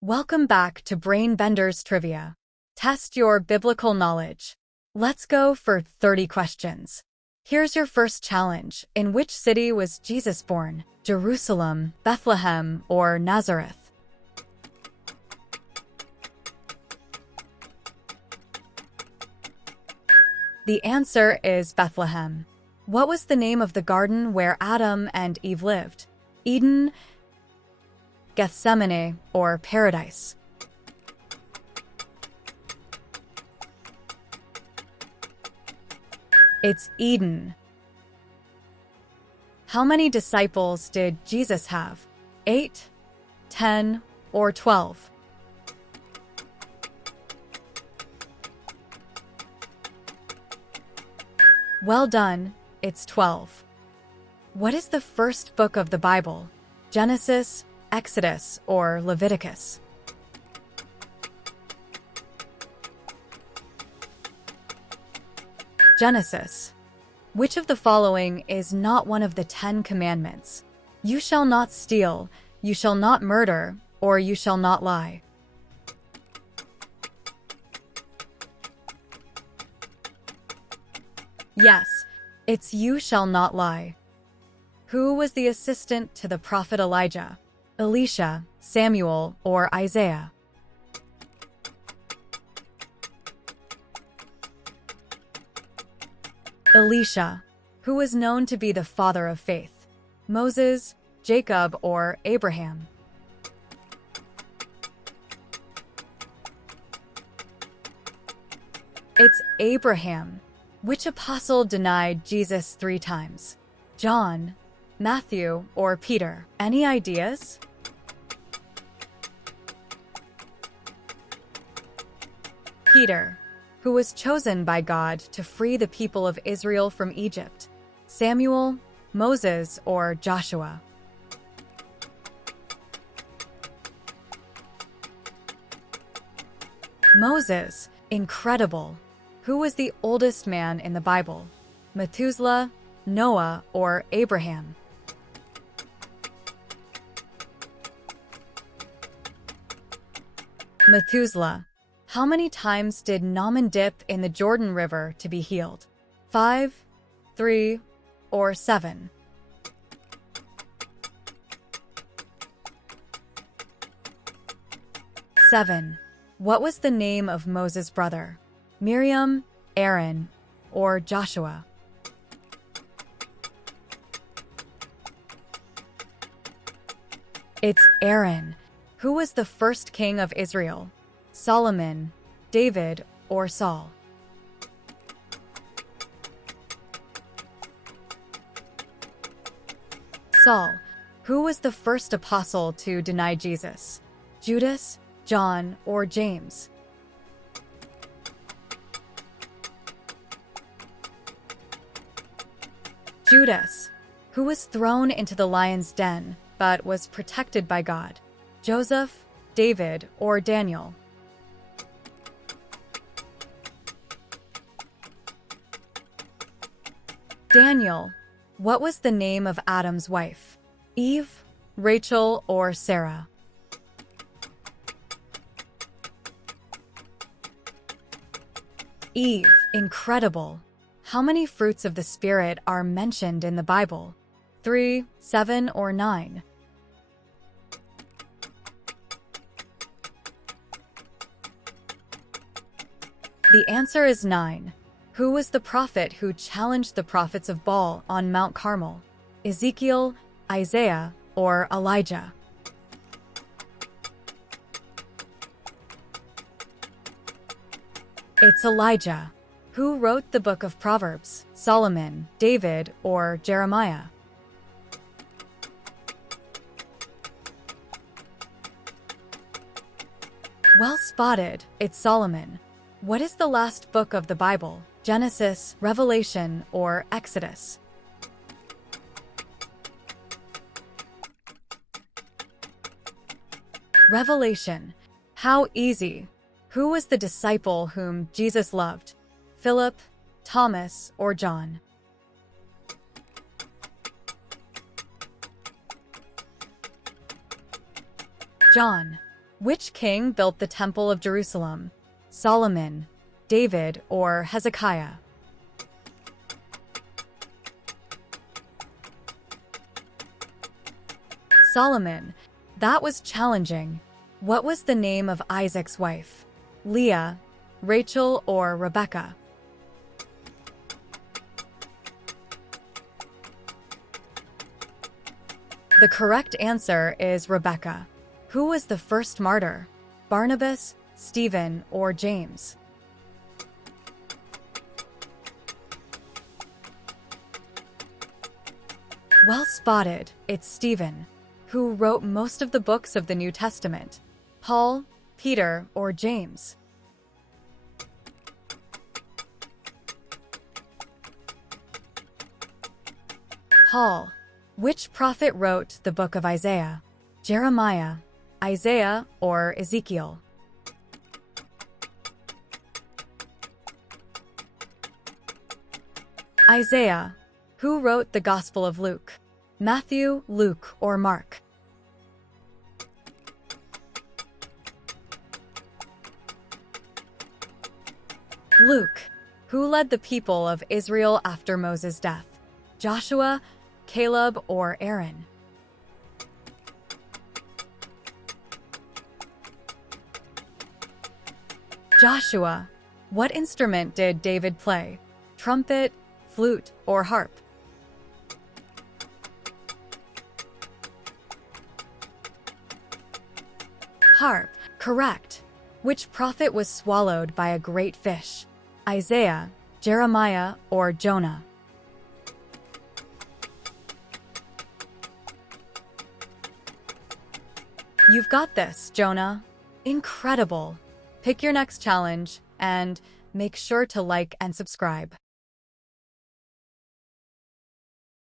Welcome back to Brain Benders Trivia. Test your biblical knowledge. Let's go for 30 questions. Here's your first challenge. In which city was Jesus born? Jerusalem, Bethlehem, or Nazareth? The answer is Bethlehem. What was the name of the garden where Adam and Eve lived? Eden, Gethsemane, or Paradise? It's Eden. How many disciples did Jesus have? 8, 10, or 12? Well done, it's 12. What is the first book of the Bible? Genesis, Exodus, or Leviticus? Genesis. Which of the following is not one of the 10 commandments? You shall not steal, you shall not murder, or you shall not lie. Yes, it's you shall not lie. Who was the assistant to the prophet Elijah? Elisha, Samuel, or Isaiah? Elisha. Who was known to be the father of faith? Moses, Jacob, or Abraham? It's Abraham. Which apostle denied Jesus 3 times? John, Matthew, or Peter? Any ideas? Peter. Who was chosen by God to free the people of Israel from Egypt? Samuel, Moses, or Joshua? Moses. Incredible. Who was the oldest man in the Bible? Methuselah, Noah, or Abraham? Methuselah. How many times did Naaman dip in the Jordan River to be healed? 5, 3, or 7? Seven. What was the name of Moses' brother? Miriam, Aaron, or Joshua? It's Aaron. Who was the first king of Israel? Solomon, David, or Saul? Saul. Who was the first apostle to deny Jesus? Judas, John, or James? Judas. Who was thrown into the lion's den, but was protected by God? Joseph, David, or Daniel? Daniel. What was the name of Adam's wife? Eve, Rachel, or Sarah? Eve. Incredible. How many fruits of the Spirit are mentioned in the Bible? 3, 7, or 9? The answer is 9. Who was the prophet who challenged the prophets of Baal on Mount Carmel? Ezekiel, Isaiah, or Elijah? It's Elijah. Who wrote the book of Proverbs? Solomon, David, or Jeremiah? Well spotted, it's Solomon. What is the last book of the Bible? Genesis, Revelation, or Exodus? Revelation. How easy. Who was the disciple whom Jesus loved? Philip, Thomas, or John? John. Which king built the Temple of Jerusalem? Solomon, David, or Hezekiah? Solomon. That was challenging. What was the name of Isaac's wife? Leah, Rachel, or Rebecca? The correct answer is Rebecca. Who was the first martyr? Barnabas, Stephen, or James? Well spotted, it's Stephen. Who wrote most of the books of the New Testament? Paul, Peter, or James? Paul. Which prophet wrote the book of Isaiah? Jeremiah, Isaiah, or Ezekiel? Isaiah. Who wrote the Gospel of Luke? Matthew, Luke, or Mark? Luke. Who led the people of Israel after Moses' death? Joshua, Caleb, or Aaron? Joshua. What instrument did David play? Trumpet, flute, or harp? Harp. Correct. Which prophet was swallowed by a great fish? Isaiah, Jeremiah, or Jonah? You've got this, Jonah. Incredible. Pick your next challenge and make sure to like and subscribe.